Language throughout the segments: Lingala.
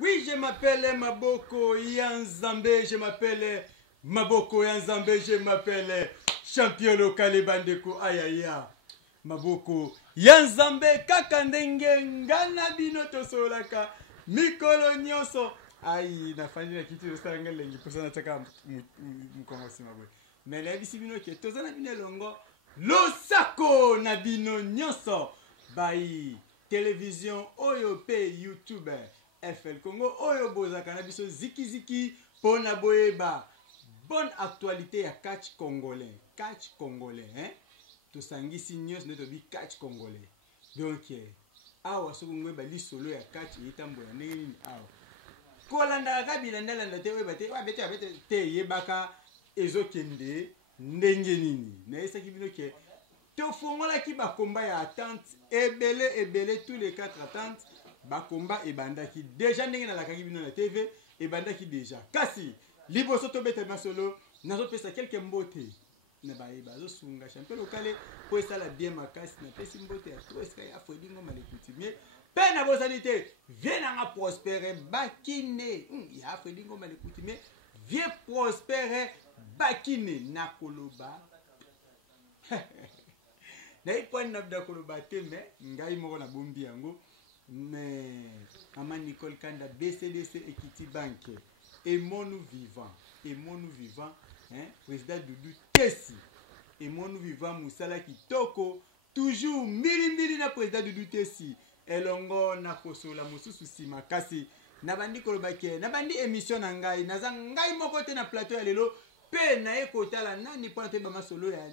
Oui, je m'appelle Maboko Yanzambe, je m'appelle Maboko Yanzambe, je m'appelle champion local Bandeko Ayaya. Maboko Yanzambe kaka ndenge ngana bino tosolaka mikolo nyonso. Ai nafani na kitu osanga lengi posana taka mukongosi mabwe. Mais na bisi bino ke tozana bino longo losako na bino nyonso. Bai télévision oyo pe YouTube FL Congo oyo bozaka na biso ziki ziki pona boyeba bonne actualité ya catch congolais hein tosangisi nyos nde tobi catch congolais donc awa soko ngweba lisolo ya catch yitambola ndenge nini awa kolanda kabila ndalanda te oyeba te wabete te yebaka ezokende ndenge nini na esaki bino ke tofongolaki bakomba ya attente ebele tous les 4 attentes bakomba ebandaki déjà ndenge nalakaki bino na TV ebandaki déjà kasi liboso tobeta masolo nazopesa quelques mbote na bayeba azosunga champion lokale po esala bien makasi na pesi mbote ya to eska ya fodingo malekutimier pe na bozali te vie nanga prospere bakine ya fodingo malekutimier vie prospere bakine na koloba na iponi na bida koloba te me ngai moko na bombi yango mais Maman Nicole Kanda BCDC Equity Bank aimons-nous vivant hein président Doudou Tessi aimons-nous vivant Moussala Kitoko toujours mbili na président Doudou Tessi elongo na kosola mususu sima kasi na bandi kolobake na bandi émission na ngai naza ngai moko te na plateau ya lelo pe na ekotala nani pona te ba masolo ya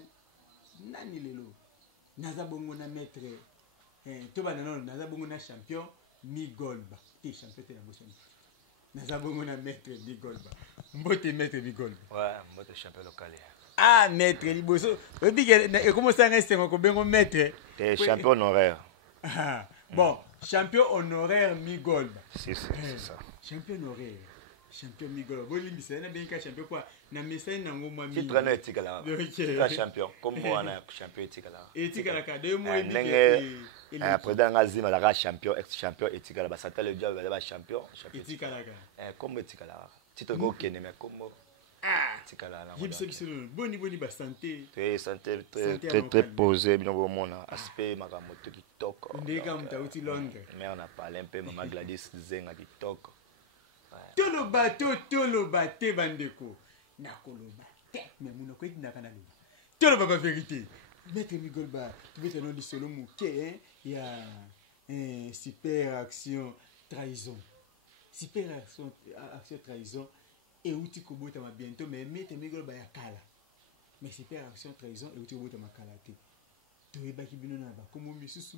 nani lelo naza bongo na maître to bana non naza bongo na champion Migolba te champion te na boson naza bongo na maître Migolba mbote maître Migolba ouais mbote champion local ah maître liboso obike e comment ça reste ko bengo maître te champion honoraire bon champion honoraire Migolba c'est ça champion honoraire champion Migolba bolimbisa na benka champion kwa na message na ngoma mi titre na etikala tika champion comme moi na champion etikala ka de mo après dans azima la champion ex champion etikala ba satale dia ba champion etikala comme etikala titre go kene mais comme etikala na boni ba santé très posé bien au monde aspect makamoto kitoko ndeka mtauti Londres mais on a parlé un peu maman Gladys Zenga kitoko toloba te bandeko na koloba te mais munoko etinaka na loba toloba ba vérité maître Migolba tubeta no lisolo muke hein ya super action trahison et outi kobota ma bientôt mais maître Migolba ya kala mais super action trahison et outi kobota makala te toyebaki bino na bakomo misusu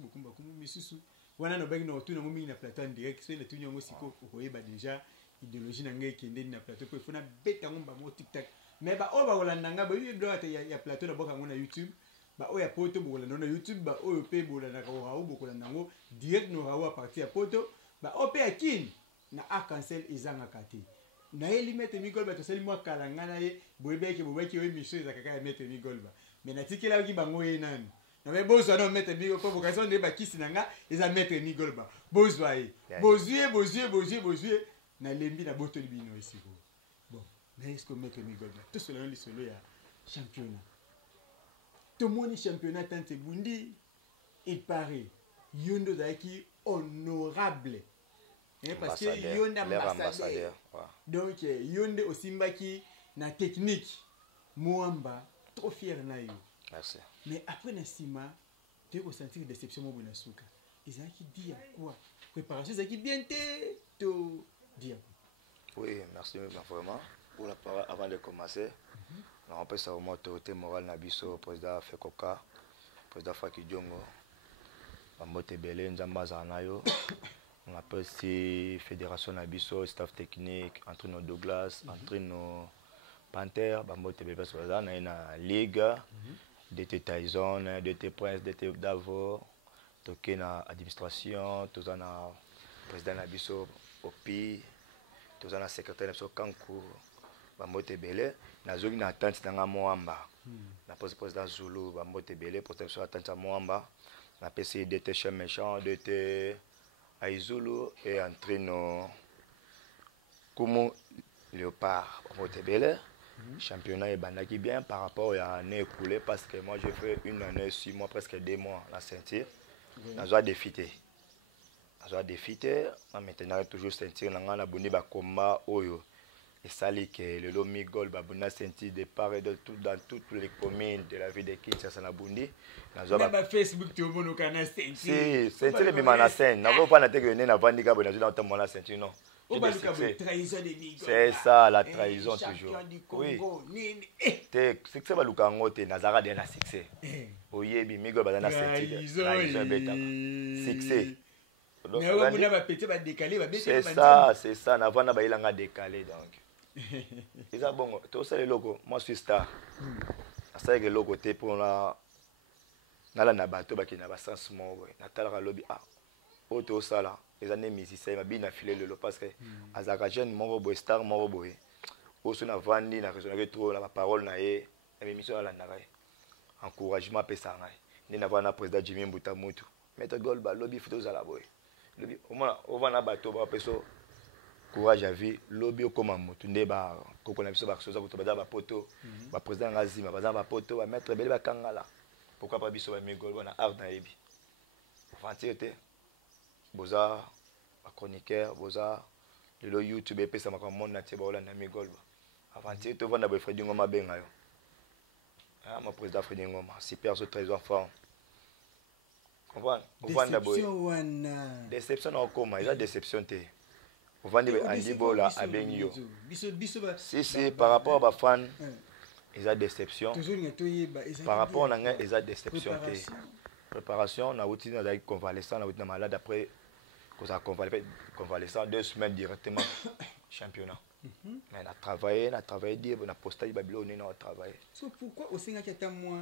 wana no baki no tuna mo mingi na plateau direct so na tunyo ngo siko koyeba déjà idéologie na ngai kende na plateau ko fona beta ngomba mo TikTok mais ba o ba kolanda nga ba yeblo ya plateau na boka ngona YouTube ba o ya poto bo kolanda na YouTube ba o pe bo kolanda ka o bo kolanda ngo direct no rawa partir ya poto ba o pe akin na arc-en-ciel ezanga kate na eli maître Migolba to seli mo kala ngana ye boyebeki we mission za kaka ya maître Migolba mais na tikela ki bango ye nani na me bozwa no maître Migolba po vocation de ba kisi nanga eza maître Migolba bozwa ye bozuye na lembi na boto libino esiko bon mais est-ce que maître Migolba tout cela dans lisolo ya championnat tout monde championnat tante bundi il paraît yondo daki honorable parce que yonde ambassadeur donc yonde osimbaki na technique Mwamba trop fier na yo merci mais après na sima tu peux sentir déception mo bona suka ezaki dia quoi préparation ezaki bien te to dia oui merci vraiment pour la parole avant de commencer on peut savoir mon autorité morale na biso président Fekoka président Faki Diongo bamote belé nzamba za yo on appelle si fédération nabiso staff technique entraîneur Douglas entraîneur Panther bamote belé parce que là na une ligue DT Tyson DT Prince DT Davor toké na administration tous na président nabiso Opi tous na secrétaire nabiso Kankou bamote belé na zogi na attente na Mwamba na président Zulu bamote belé protection attente Mwamba na PC DT Chef Méchant DT Aizulu et entraîneur Comme Léopard, Motebele, championnat est bandaki bien par rapport à l'année écoulée parce que moi j'ai fait une année, 6 mois, presque 2 mois la ceinture. J'ai défité. J'ai défité, maintenant toujours ceinture, on a abonné à combat Oyo. Et ça dit que le Lomi Gold a senti de part et de tout dans toutes les communes de la ville de Kinshasa na Bundi. Même Facebook tu vois canal ceinture. Si, ceinture est bien la scène. N'a pas na teke na vandi ka bona dans ton la ceinture non. C'est ça la trahison toujours. Oui. C'est que ça va lukango te nazara de na succès. Oyebi Migol ba na ceinture. Trahison beta. Succès. C'est ça, n'a pas de décalé donc. C'est ça bon, tout ça les logos, moi je suis star. Ça que le logo te pour la na bateau ba ki na ba sens mo na talaka lobby ah. O to ça là, les années musiciens m'a bien affilé le parce que azaka jeune mon boy star mon boy. O so na vandi na raison que trop la parole na ye, émission la na encouragement pesa ngai. Ni na va président Jimmy Mbuta Mutu. Mettre goal ba lobby photo za la boy. Lobby on va na bateau ba peso courage à vie lobby comme moto ndeba koko na biso ba soza ko ba poto ba président ngazima ba poto ba mettre bele ba kangala pourquoi pas biso ba migol bona art na yebi fantiete boza ba chroniqueur boza le YouTube et pesa maka monde na tie ba ola na migol ba fantiete vanda ba Freddy Ngoma benga yo ah mon président Freddy Ngoma super ce trésor fort comprendre on vanda boy déception na koma il a déception te on vend des Andibola à Benio. Si, par rapport à fans, ils ont déception. Par rapport à ils ont déception. Préparation, on a outil dans la convalescence, on a malade après qu'on a convalescence 2 semaines directement championnat. Mais on a travaillé, on a posté Babylone, on a travaillé. Pourquoi au Sénégal il y a moi,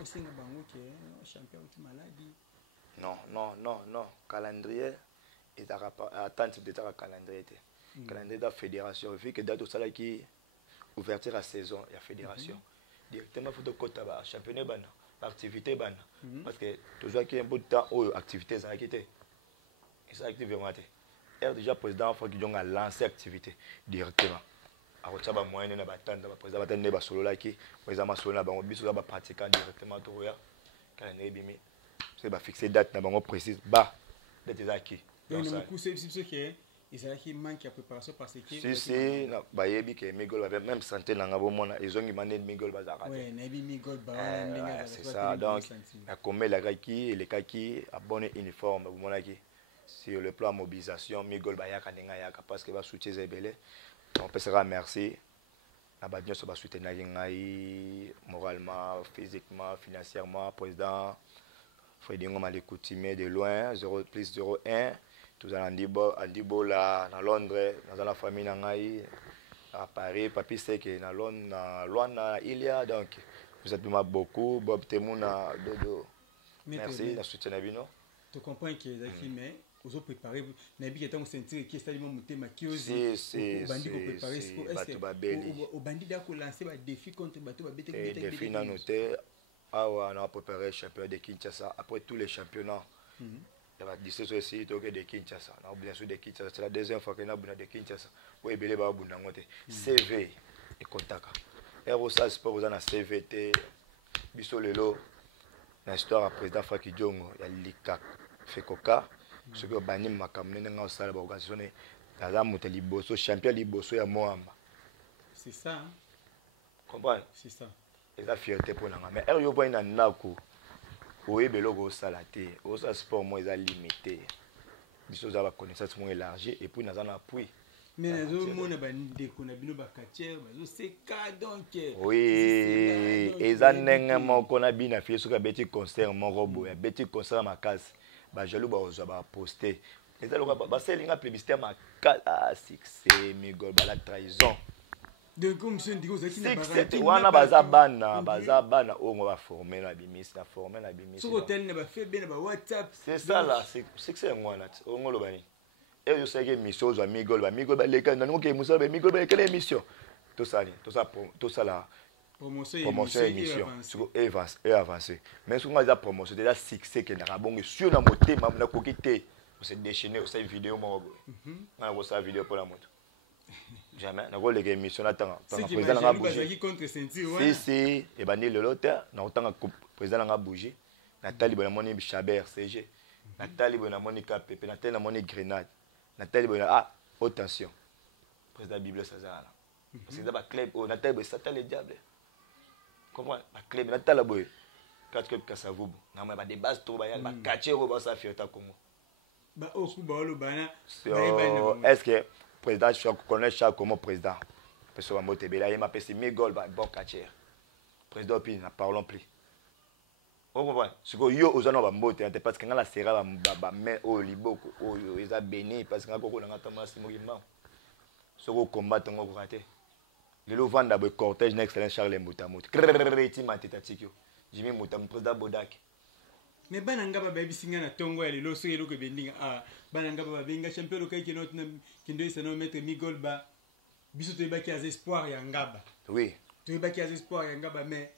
au Sénégal qui est champion de maladie? Non, calendrier. Et attente de ta calendrier. Calendrier de la fédération. Vu que date ça qui ouverture à saison la fédération. Directement il faut de côté ba championnat ban activité ban parce que toujours qu'il y a un bout de temps où activité ça qui était. Et ça active vraiment. Et déjà président faut qu'il a lancé activité directement. A rotsa ba moyen na batanda ba président batanda ba solo là qui président ma solo na ba biso ba pratiquant directement to ya calendrier bimi. C'est ba fixer date na bango précise ba date ça qui. Donc, c'est ce qui il manque de préparation parce que. Si, bayebi que Migol avait même santé dans la ils ont demandé Migol Bazara. Oui, Migol c'est ça. Donc, la commet la kaki et les kaki à bon uniforme. Sur le plan mobilisation, Migol Bayaka Nengayaka parce que va soutenir Zebele. On peut se remercier. La Badnios va soutenir moralement, physiquement, financièrement. Président Freddy Ngoma les coutumiers de loin, 0+01. Tous en Andibo là, à Londres, dans la famille à Paris, papi c'est que dans Londres, il y a donc vous êtes beaucoup, Bob Temouna, Dodo. Merci, la soutien à Bino. Tu comprends que les mais vous avez préparé, Nabi qui est en sentir qui est allé monter ma kiosque. C'est bandit qu'on préparer au bandit d'accord lancer un défi contre bateau bête. Défi n'a noté. Ah ouais, on a préparé le championnat de Kinshasa après tous les championnats. Il y a 17 aussi de Kinshasa. On a bien sûr de Kinshasa. C'est la deuxième fois qu'on a de Kinshasa. Oui, il y a CV et contact. Et vous savez, c'est pas vous avez un CVT. Biso Lelo, l'histoire à président Faki Djongo, il y a Lika Fekoka. Ce que Bani Makamne n'a pas salle d'organisation. Il y a un Liboso, champion Liboso, il y a Mohamba. C'est ça. Comprenez? C'est ça. Et la fierté pour nous. Mais il y a un Nako. Oui, mais le salaté, au sport, moi, ils sont limités. Ils ont connaissance moins élargie et puis nous avons appui. Mais nous avons des quartiers, c'est donc. Oui, ils ont qu'on a bien fait ce que petit concert, mon robot, un petit concert à ma case. Bah, je l'ai posté. Les allo ba selinga plébiscite ma ah succès Migol la trahison. De comme je dis aux équipes wana bazabana on va former la bimis na former la bimis. Sur hôtel ne va faire bien ba WhatsApp. C'est ça là, c'est moi là. On le bani. Et je sais que mission za Migol ba les can non que musa ba Migol ba quelle émission. Tout ça là. Promotion émission. Sur et avancer. Mais sur la promotion déjà succès que na bon sur na moté na kokité. On s'est déchaîné, on s'est vidéo moi. On a vu ça vidéo pour la moto. Jamais. Na ko les émissions attends. Président nga bouger. Contre ceinture. Si et bandi le loteur na otanga président nga bouger. Nathalie bonamoni Chabert CG. Nathalie bonamoni KPP, Nathalie bonamoni Grenade. Nathalie bonamoni attention. Président Bible Sazala. Parce que dans club oh Nathalie boy Satan le diable. Comment ba club Nathalie boy 4 clubs Kasavubu. Na ba des bases to ba ya ba catcher au Barça Fiota Congo. Ba oku ba lo bana. Est-ce que président je connais chaque comme président. Parce que Mote Bela il m'a passé 1000 goals ba bon catcher. Président puis na parlons plus. On comprend. Ce que yo aux gens ba mbote parce que la sera ba mais au liboko o yo ils a béni parce que ngako na ngata masi mokimba. Ce que combattre ngoko raté. Le louvre d'abord cortège n'excellence Charles Moutamut. Krrrriti matitatikyo. Jimmy Moutam président Bodak. Mais bananga ba bisinga na tongo ya lelo so yelo ke bendinga bananga ba benga champion lokai ki not kindo isano mettre migol ba biso to ibaki az espoir ya ngaba. Oui. To ibaki az espoir ya ngaba mais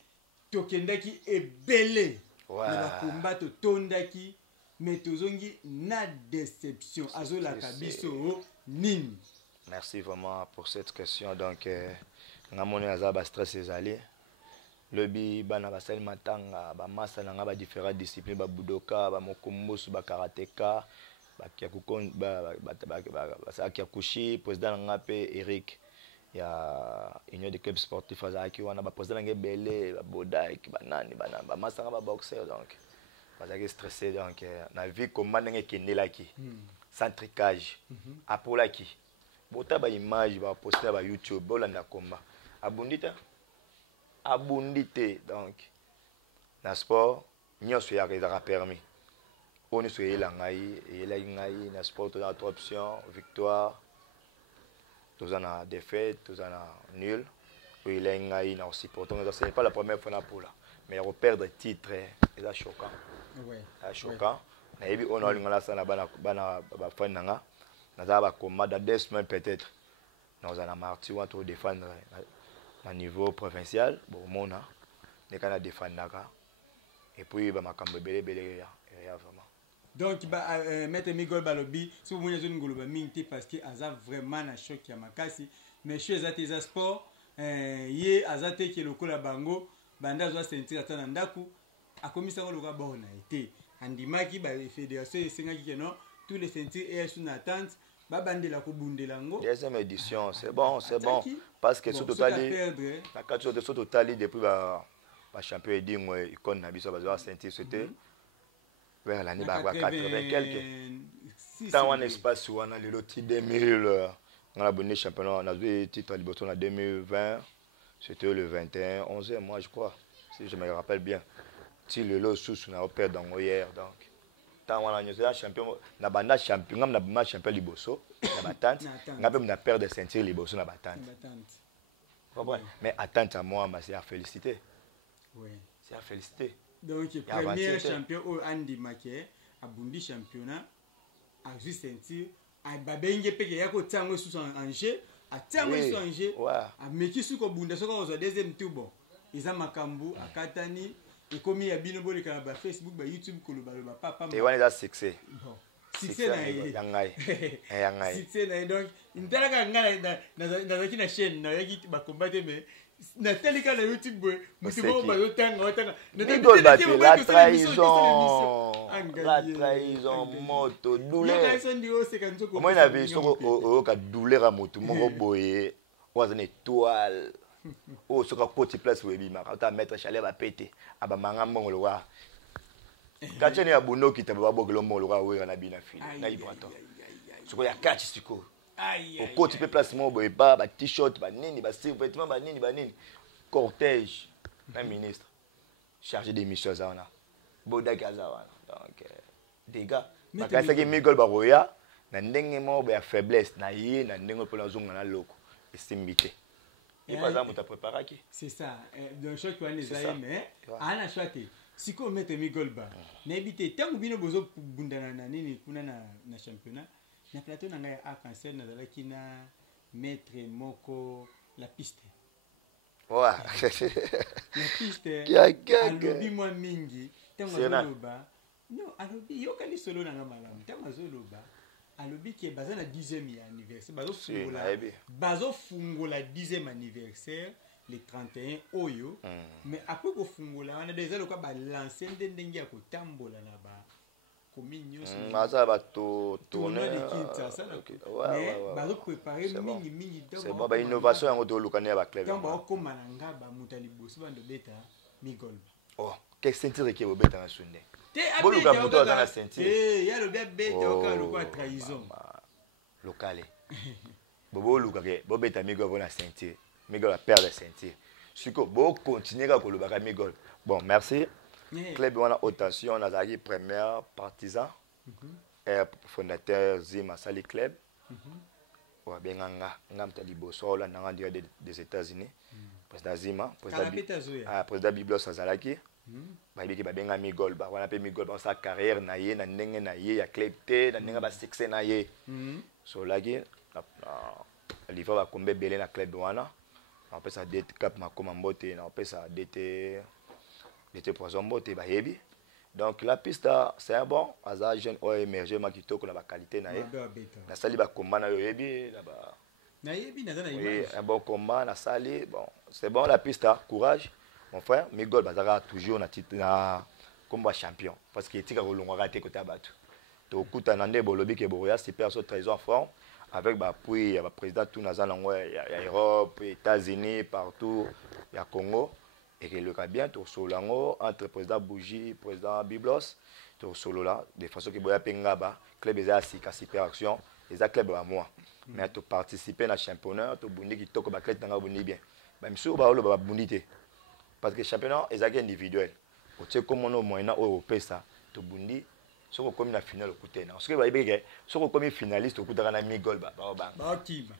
to kendaki ebele. Na combat to tondaki mais tozongi na déception azola kabiso nini. Merci vraiment pour cette question. Donc, ngamoni azaba stress ezali. Lobi bana basali matanga ba massa na ba différentes disciplines ba budoka ba mokombosu ba karateka ba kyakukon ba kyakushi président ngape Eric ya union de club sportif azaki wana ba président ngebele ba bodaik banani bana ba massa ba boxeur donc bazaki stressé donc na vie comment ndenge kendelaki centricage apolaki bota ba image ba poster ba YouTube bolanda komba abundité donc na sport nyoso ya ezaka permis oni so yela ngai na sport to na 3 options victoire tozana défaite tozana nul oui yela ngai na aussi pourtant c'est pas la première fois na pola mais reperdre titre c'est choquant choquant na yebi on a ngala sana bana ba fan nanga na za ba combat dans 2 semaines peut-être nous allons martyr ou to défendre à niveau provincial bon mona ne kana défendaka et puis ba makambo belé ya vraiment donc ba mettre Migol balobi si vous voulez une ngoloba minti parce que aza vraiment na choc ya makasi mais chez Zateza Sport ye azate ki lokola bango banda zo sentir atana ndaku akomisa ngo loka bona été andimaki ba fédération esengaki que non tous les ceintures et sous attente babandela ko bundela ngo deuxième édition c'est bon parce que sur total la 4 de sur total depuis ba champion dit moi icône na biso ba ceinture c'était vers l'année ba 80 quelques dans un espace où on a le loti 2000 on a abonné championnat on a eu titre à Liboton en 2020 c'était le 21 11e mois je crois si je me rappelle bien si le lot sous on a perdu dans hier donc tant on a un champion na banda champion ngam na banda champion liboso na batante ngam na perdre de ceinture liboso na batante mais attente à moi c'est à féliciter oui c'est à féliciter donc premier champion au Andy Maké a bundi championnat a juste ceinture a babenge peke yako tango sous en jeu a tango sous en jeu a meki sous ko bunda soko au deuxième tour bon ils a makambu a katani et comme il y a bien beau les Facebook ba YouTube ko ba papa et on est à succès succès na yangai succès na donc indalaka ngala na kina chaîne na yaki ba combattre mais na telika na YouTube boy musibo ba yotanga na trahison moto douleur moi na vie soko ka douleur à moto moko boye oza une étoile oh soka côté place webi maka ta mettre chalet ba péter aba manga mbongolo wa kacheni ya buno kitaba bokelo mbongolo wa we na bina fili na ibrato soko ya catch siko au côté place mo boye ba t-shirt ba nini ba vêtements ba nini cortège un ministre chargé des missions za wana boda kaza wana donc des gars bakasa ki Migol baroya na ndenge mo ba faiblesse na ye na ndenge pona zonga na loko esimbité. Il pas ça, tu as préparé qui? C'est ça. Donc, choc, tu as les aïe, mais à la choité. Si tu mets Migol ba, n'habite tant que bino bozo bundana na nini kuna na championnat, na plateau na ngai arc-en-ciel na dala kina maître moko la piste. Ouais. La piste. Alobi moi mingi, tant que zoloba. Non, alobi yo kali solo na ngamalam, tant que zoloba. alobi ke baza na 10e anniversaire bazo fungola 10e anniversaire le 31 oyo mais après ko fungola wana déjà loka ba lancer ndenge ya kotambola na ba communion ça va tourner de Kinshasa mais bazo préparer mingi c'est bon ba innovation yango to luka ne ba club donc ba ko malanga ba mutali bosi bando beta migol oh quel ceinture qui est beta na sunde te boluka moto dans la ceinture ya lo bien beta o ka lo ko trahison locale bobo luka ke bo beta migol pour la ceinture migol a perdre la ceinture siko bo continuer ka ko lo ba migol bon merci. Club on a rotation, on a la première partisan, fondateur Zima Sali Club. Ouais, bien ngam tali bosso là nanga des États-Unis. Président Zima, président Biblos Azalaki. Ba biki ba benga mi gol ba wana pe mi gol ba sa carrière na ye na ndenge na ye ya club te na ndenge ba succès na ye. So lagi na livre ba kombe belé na club wana. On peut ça DT cap makoma mbote na on peut ça DT poisson mbote ba yebi. Donc la piste c'est un bon hasard jeune o émerger ma kitoko na ba qualité na ye. Na sali ba combat na yo yebi na ba na yebi na na image. Oui, un bon combat na sali bon, c'est bon la piste courage. Mon frère, Migol Bazara toujours na titre na combat champion parce que tika kolongwa raté côté abatu. To kuta nande bolobi ke boya super so trésor fort avec ba puis ya président tout naza nango ya Europe, États-Unis, partout, ya Congo et que le cas bien to solango entre président Bougie, président Biblos, to solo là de façon que boya pengaba club eza sika super action, eza club à moi. Mais to participer na championnat to bundi ki toko ba club tanga bundi bien. Ba miso ba olo ba bundi te. Parce que le championnat est individuel. Tu sais comment on a moyen européen ça, tu bundi, ce qu'on comme la finale au côté. Ce que vous voyez, ce qu'on comme finaliste au côté de la mi-gol.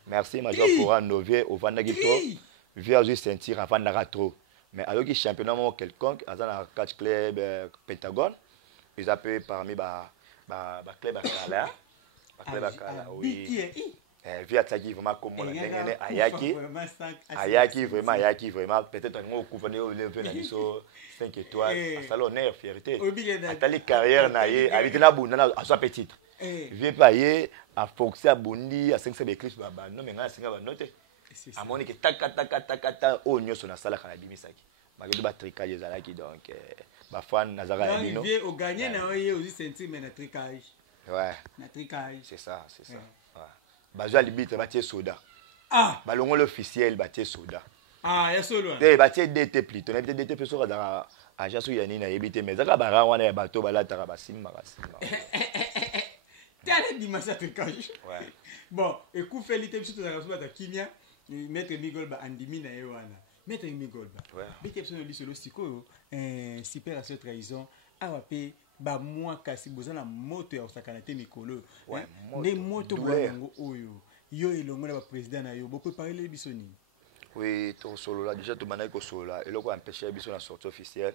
Merci, Major pour Nové au Vandagito, via juste sentir avant d'arrater. Mais avec le championnat quelconque, à un catch club Pentagone, ils appellent parmi les clubs à Kala. Club à Kala, oui. Via Tsaki vraiment comme on a Ayaki vraiment peut-être un coup venir au level na biso 5 étoiles à l'honneur fierté atali carrière na ye habité na bunda à sa petite vieux payer à foxer à bondi à 500 éclipses baba non mais nga singa ba note à moni que taka o nyoso na sala kana bimisaki makedo ba tricage ezalaki donc ba fan nazara ya bino vieux au gagner na ye aussi sentir mais na tricage ouais na tricage c'est ça ouais. Bazwa libite batie soda. Ah, balongo l'officiel batie soda. Ah, ya solo. Te batie DT plutôt. Na DT pe so ka aja so yani na yebite mais zaka bara wana ya bato balata ka basimba. Tale di masa tricage. Ouais. Bon, écoute Félite biso tozaka so bata kimia, maître Migol ba andimi na ye wana. Maître Migol ba. Ouais. Bike biso na biso lo sikoyo, super à ce trahison, awa pe ba moi kasi bozana moto ya osakana te mikolo ne moto bwango oyo yo elongo na ba président na yo bo préparer les bisoni. Oui, to solo là déjà to manai ko solo là eloko empêcher biso na sortie officielle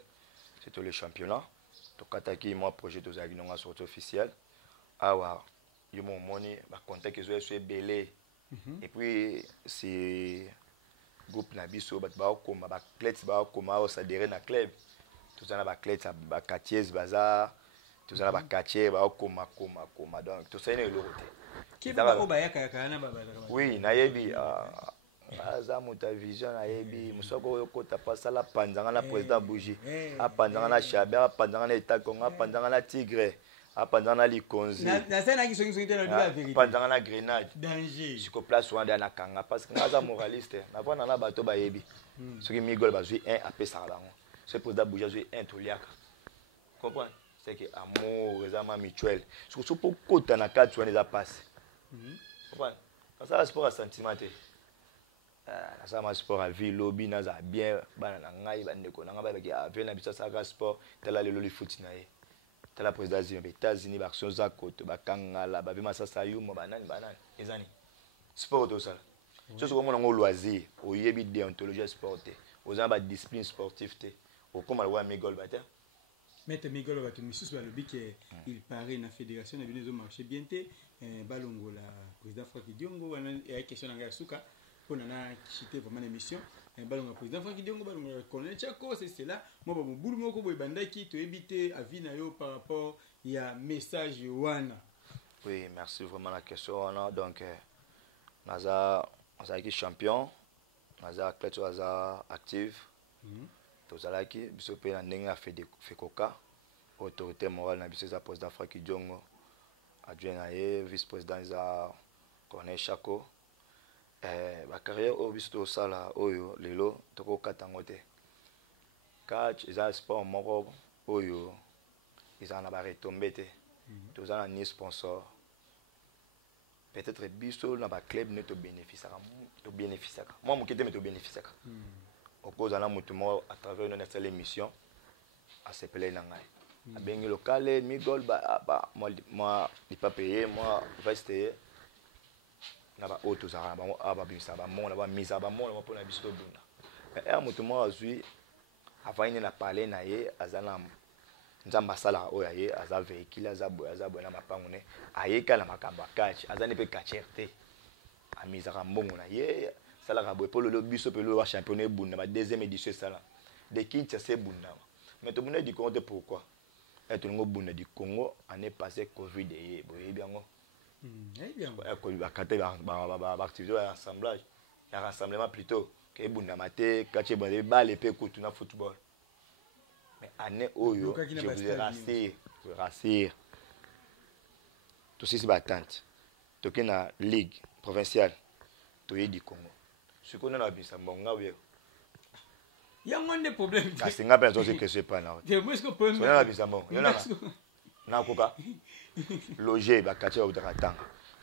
c'était le championnat to kataki moi projet to zaki na sortie officielle awa yo mon moni ba contact que zo so belé et puis c'est groupe na biso ba koma ba clets ba koma au s'adhérer na club. Tout ça ba clés ba quartiers bazar tout ça ba quartier ba koma donc tout ça est le côté qui ba ko ba yaka kana ba oui na yebi aza muta vision na yebi musoko ko ta passa la panzanga na président Bougie a panzanga na Chabert a panzanga na État Congo a panzanga na Tigre a panzanga na Likonzi na sana ki songi te na la vérité panzanga na Grenade danger siko place wanda na kanga parce que naza moraliste na vona na bato ba yebi ce qui migol ba zui 1 AP ça bango ce président Bougie zui 1 toliaka comprendre c'est que amour réellement mutuel ce que pour côté na 4 soins déjà passé comprendre parce que sport à sentiment ça ma sport à vie lobby na za bien bana na ngai bande ko na nga ba ki avec na bisa ça sport tela le loli foot na ye tela président des États-Unis ba action za koto ba kangala ba bima sasa yumo banani ezani sport to ça ce que comme on loisir au yebi déontologie sportive aux ba discipline sportive te au comme le Migol bata Maître Migol bata misus ba lobi que il paraît na fédération na bino zo marché bien te balongo la président Franck Diongo wana et question na nga suka on a cité vraiment l'émission balongo président Franck Diongo balongo colonel Chako c'est là moi ba mobulu moko boy bandaki to éviter avis na yo par rapport ya message wana Oui, merci vraiment la question. Donc, Naza est champion, Naza athlète, Naza active. Tozalaki, biso pe na ndenge fait coca, autorité morale na biso za poste d'Afrique Djongo, adjoint na vice-président za Corneille Chako. Ba carrière au biso sala oyo lelo toko katango te. Catch eza sport moko oyo ils na ba retombé te. Tozala ni sponsor. Peut-être biso na ba club ne to bénéficiera. Moi mon kete me to bénéficiera. Au cause de la mouton à travers une seule émission à se plaindre nangai à bengi local migol moi il pas payé moi rester na ba auto za ba bisa ba mon ba mise ba mon pour na biso bunda et mouton azui avant il na parler na ye azana nzamba sala oya ye aza véhicule azabo na mapango ne ayeka na makamba catch azani pe catcherte a mise à mbongo na ye la pour le biso pe le championnat bunda ba deuxième édition ça de Kinshasa bunda mais tout le monde dit compte pourquoi et tout le monde bunda du Congo année passée Covid et bien bien ko ba kate ba activité assemblage ya rassemblement plutôt que bunda maté kache bande balle pe ko na football mais année oyo je vous rassure tout ceci ba attente to na ligue provinciale to du Congo. Ce qu'on a vu, ça m'a dit. Il y a moins de problèmes. C'est une personne que je pas là. On a vu ça bon. Il y en a. Na koka. Loger ba quartier au Dakar.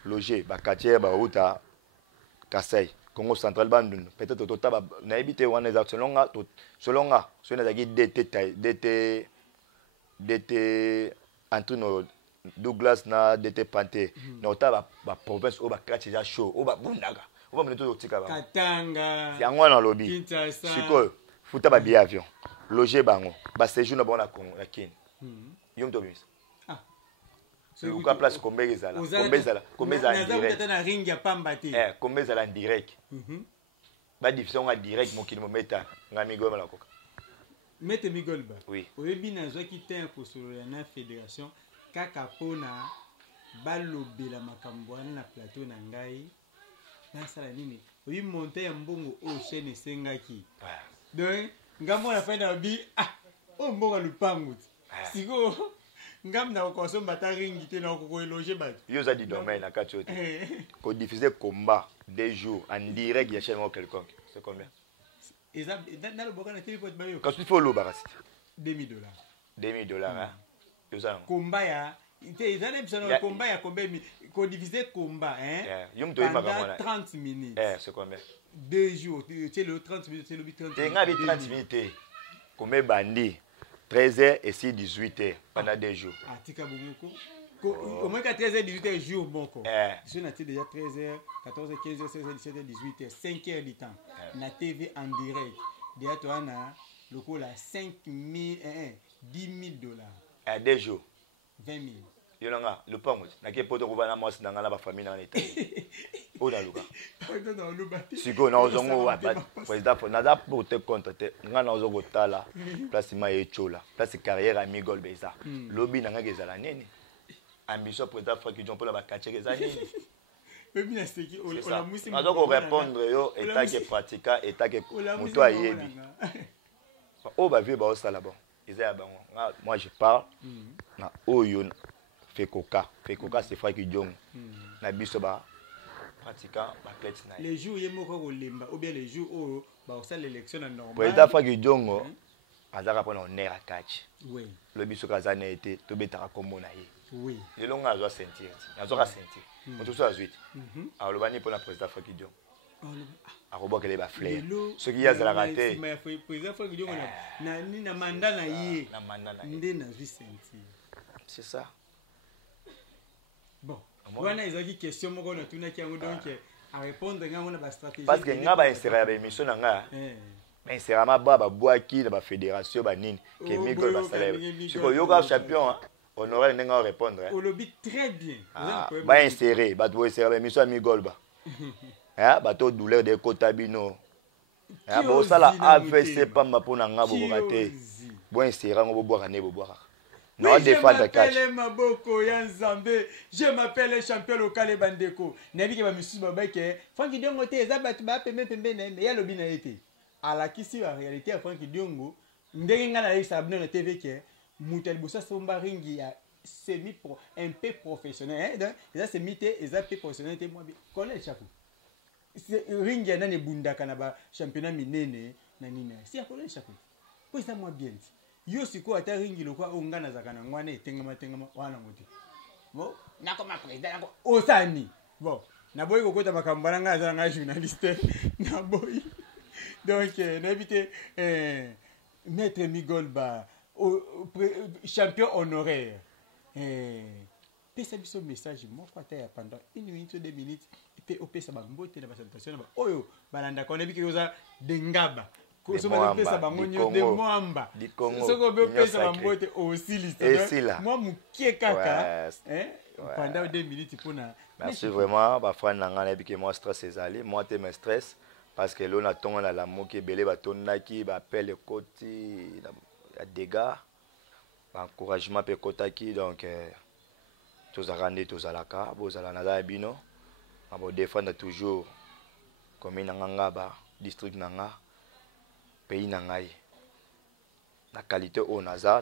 Loger ba quartier ba uta Kasai. Congo central bandun. Peut-être au total na habité wana za selon nga. So na zaki DT Antonio Douglas na DT Panté. Na ota ba province au ba quartier za chaud. Au ba bundaga. On va mener tout au Katanga. C'est un lobby. Siko, futa ba billet avion. Loger bango. Ba séjour na bon na Congo, na Kin. Yom to bis. Ah. C'est quoi place combien ezala? Combien ezala direct. Na ring ya pamba te. Combien ezala en direct. Ba diffusion en direct mon kilo meta ngami goma la koka. Mete migolba. Oui. Oyebi na zo ki te ko solo na fédération kaka pona balobela makambo na plateau na ngai. Nasala nini oyi monter ya mbongo o chaîne sengaki donc ngambo na fin na bi o mbongo lupangu siko ngam na ko somba ta ringi te na ko loger ba yo za di domaine na katiote ko diffuser combat 2 jours en direct ya chaîne quelconque c'est combien eza dans le boka na télé pot ba yo quand tu fais lo barasi $2000 $2000 hein yo za combat ya ils allaient besoin combat ya combien ko diviser combat pendant 30 minutes c'est combien 2 jours c'est le 30 minutes c'est le 30 minutes ngabi 30 minutes combien bandi 13h et 18h pendant 2 jours tika bomoko au moins 13h 18h jour boko je na déjà 13h 14h 15h 16h 17h 18h 5h du temps na TV en direct déjà toi na lokola 5000 $10,000 2 jours 20,000 yolanga le pango na ke poto ko bana mwasi na ngala ba famille na leta o na luka siko na ozongo wa président na da pour te compte te ngana ozogo tala place ma echola place carrière amigol beza lobby na ngake zala nini ambition président Franck Dion pour la bakacheke za nini même na seki ola musi na zoko répondre yo état que pratica état que muto ayebi o ba vie ba o sala bon isa ba moi je parle na oyo fait coca c'est Franck Dion na biso ba pratiquant ba plate na les jours yemo ko lemba ou bien les jours où ba ça l'élection na normal président Franck Dion azaka pona honneur à catch oui le biso kazana été to betaka kombo na ye oui le longa azo sentir azo ka sentir on so azuit alors le bani pour la président Franck Dion aroboka les ba fleur ce qui y a za la raté mais président Franck Dion na ni na mandat na ye na mandat na ndé na vie sentir c'est ça. Bon, voilà une question moko na tuna ki yango donc à répondre nga on ba stratégie parce que nga ba insérer ba émission na nga mais insérer ma ba boaki na ba fédération ba nini que migol ba salaire siko yoga champion honorer nga répondre au lobby très bien ba insérer ba do insérer ba émission migol ba ba to douleur de kotabino ba sala AVC pa ma pona nga bo raté bo insérer ngo bo boire ne bo boire Non, défendre catch. Je m'appelle Maboko Yanzambe. Je m'appelle champion local Bandeko. Nabi ke ba misusu babake. Frankie Diongo te eza batu ba pembe na mais ya lobi na été. À kisi la réalité à Frankie Diongo. Ndenge nga na isa abonné na TV ke mutel bossa somba ringi ya semi pro un peu professionnel hein. Ça c'est mité eza peu professionnel te moi bi. Connais chapeau. Ringi ya nane bundaka na ba championnat minene na nina. Si akola chapeau. Pour ça moi bien. Yo siko ata ringi lokwa ongana zakana ngwana etengama wana moti bon nakoma président nako osani bon naboyi kokota makambana nga za nga journaliste naboyi donc n'habite maître Migol ba champion honoraire pesa biso message moko ata ya pendant 1 minute ou 2 minutes pe opesa ba mbote na ba salutation ba oyo balanda ko nabi koza dengaba moi pendant 2 minutes pour na merci vraiment ba fan na ngana biki moi stress ezali moi te me stress parce que l'on attend na la moke belé ba tonaki ba appel koti ya dégâts ba encouragement pe kotaki donc tous arrandé tous alaka bozala na bino ba défendre toujours comme nanga ba district nanga pays nangai na qualité on a ça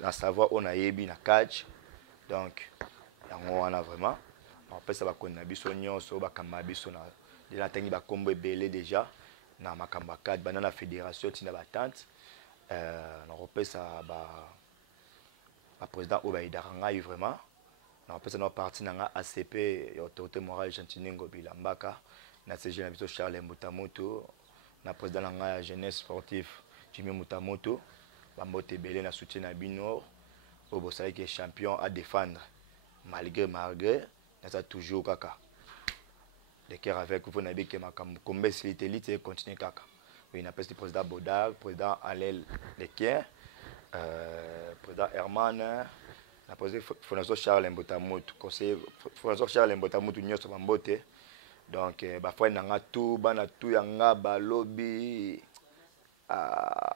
na savoir on a yebi na catch donc yango wana vraiment on peut ça ba konna biso nyonso ba kamba biso na de la tengi ba kombo belé déjà na makamba catch banana fédération tina batante na repé ça ba président Obaïda ngai vraiment na repé ça na parti na ACP autorité morale Chantiningo Bilambaka na CG na biso Charles Mbutamoto na président de la jeunesse sportive Jimmy Mutamoto bambote belé na soutien na bino au bosala qui est champion à défendre malgré ça toujours kaka le cœur avec vous n'avez que ma combat l'élite et continuer kaka oui na président président Bodar président Alel Lequier président Herman na président Fondation Charles Mbotamoto conseiller Fondation Charles Mbotamoto nyonso bambote donc ba frère nanga tout bana tout yanga ba lobby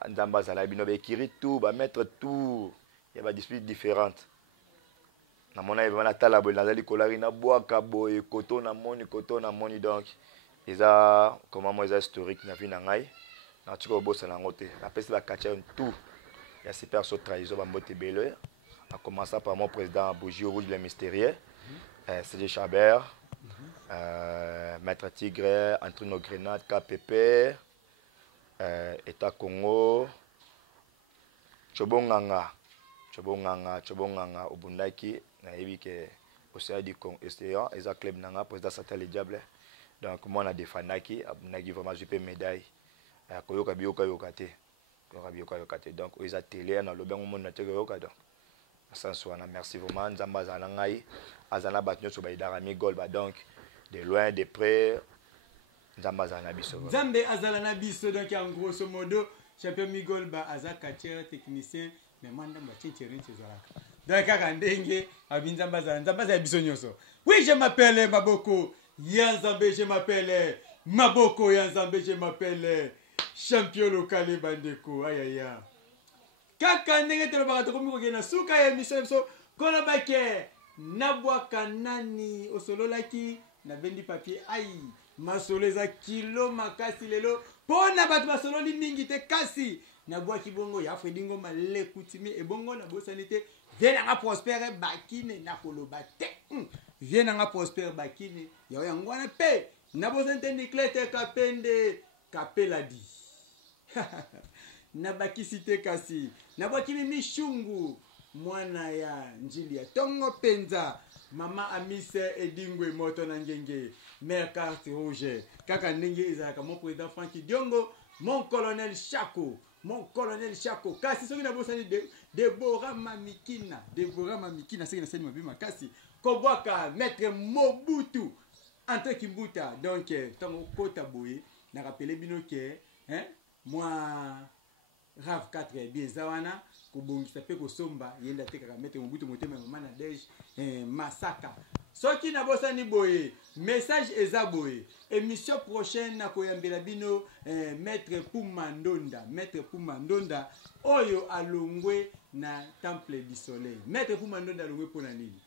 nzamba zala bino ba écrire tout ba mettre tout il y a ba disputes différentes na mona bana tala bo nazali kolari na boaka boy koto na moni donc eza comment moi eza historique na vie na ngai na tiko bossa na ngote la peste ba catcher tout il y a super so trahison ba mbote belé a commencé par mon président Bougie Rouge le mystérieux CG Chabert Maître Tigre, Antonio Grenade, KPP, État Congo, Chobonganga, Obundaki, Naïbi que Océan du Congo, Océan, Eza Club Nanga, président Satel Diable. Donc moi on a des fanaki, Abunaki vraiment je peux médaille. Koyoka bioka yokate. Donc Eza télé, on a le bon monde na télé yokado. Sans merci vraiment, Nzamba Zanangai, Azana Batnyo Sobaïdara Migol, donc. De loin, de près, Nzamba Azala Biso. Nzambe Azala Biso, donc en grosso modo, champion Migol ba Azaka technicien, mais moi Nzamba Tchétchérin Tchézalaka. Donc à Kandenge, Abin Nzamba Azala Biso Nyoso. Oui, je m'appelle Maboko Yanzambe, je m'appelle Maboko Yanzambe, je m'appelle champion local Bandeko. Aïe aïe aïe. Kaka ndenge telo bakato komi kokena suka ya mission so kola bake nabwaka nani osololaki na bendi papier ai masolo eza kilo makasi lelo pona bato basololi mingi te kasi nabwaki bongo ya Fredingo malekutimi e bongo na bosani te viens nga prospère bakine na koloba te viens nga prospère bakine ya yangwana pe na bosani te niklete kapende kapeladi na bakisite kasi na bwakimi mishungu mwana ya njili ya tongo penza mama Amise Edingwe moto na ngenge mère carte rouge kaka ndenge ezalaka mon président Frankie Diongo mon colonel Chako kasi soki na bosani Deborah Mamikina soki na seni mabima kasi kobwaka maître Mobutu Ante Kimbuta donc tongo kota boye na rappelé bino ke moi Rav 4 bizawana kobongisa pe kosomba yenda te kaka mete Mobutu motema mama na dej masaka soki na bosani boye message eza boye émission prochaine na koyambela bino maître Puma Ndonda oyo alongwe na temple du soleil. Maître Puma Ndonda alongwe pona nini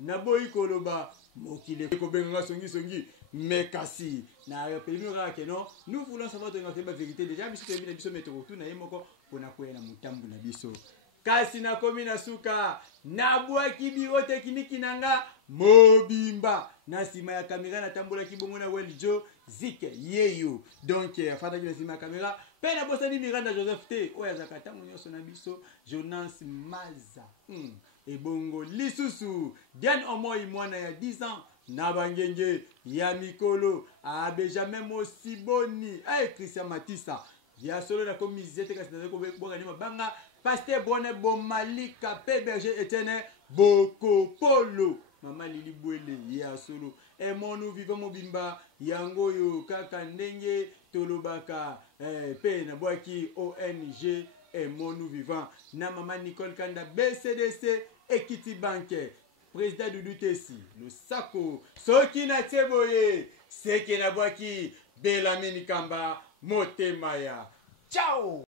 na boyi koloba mokile ko benga songi mais kasi na pemino ka non nous voulons savoir de notre vérité déjà biso temi na biso maître retour na yemoko pona koya na mutambu na biso kasi na komi na suka na bwaki biro tekniki nanga mobimba na sima ya kamera na tambola kibongo na Weljo Zike yeyo donc afata ki na sima ya kamera pe na bosani Miranda Joseph T oya zakata munyoso na biso Jonas Maza et bongo lisusu Diane Omoi mwana ya 10 ans na bangenge ya mikolo a Benjamin Mosiboni Christian Matissa ya solo na komizete kasi na ko boka ni mabanga Pasteur Bonne Bomalika P Berger Etienne Boko Polo Mama Lili Bwele ya solo et mon nous vivons mobimba yango yo kaka ndenge tolobaka pe na boaki ONG et mon nous vivant na Mama Nicole Kanda BCDC Equity Bank président Doudou Tessi le sako soki na teboye seki na boaki Belamini Kamba Motemaya ciao.